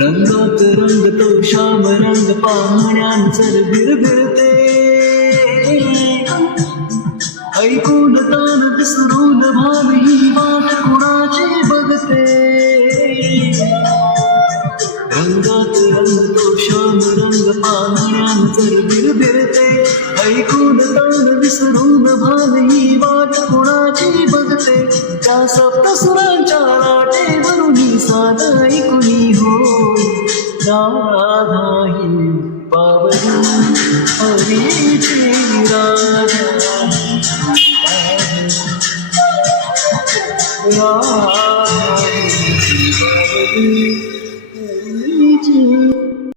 रंगात रंगतो श्याम रंग पाहण्यांचर बिरबिरते ऐकून तान विसरून भाव ही वाट कुणाची बघते रंगात रंगतो श्याम रंग पाहण्यांचर बिरबिरते ऐकून तान विसरून भाव ही वाट कुणाची बघते त्या सप्तसुरांच्या लाटेवरून ही साध ऐकुनी हो राधा ही पावनी हरीची राधा राधा ही पावनी हरीची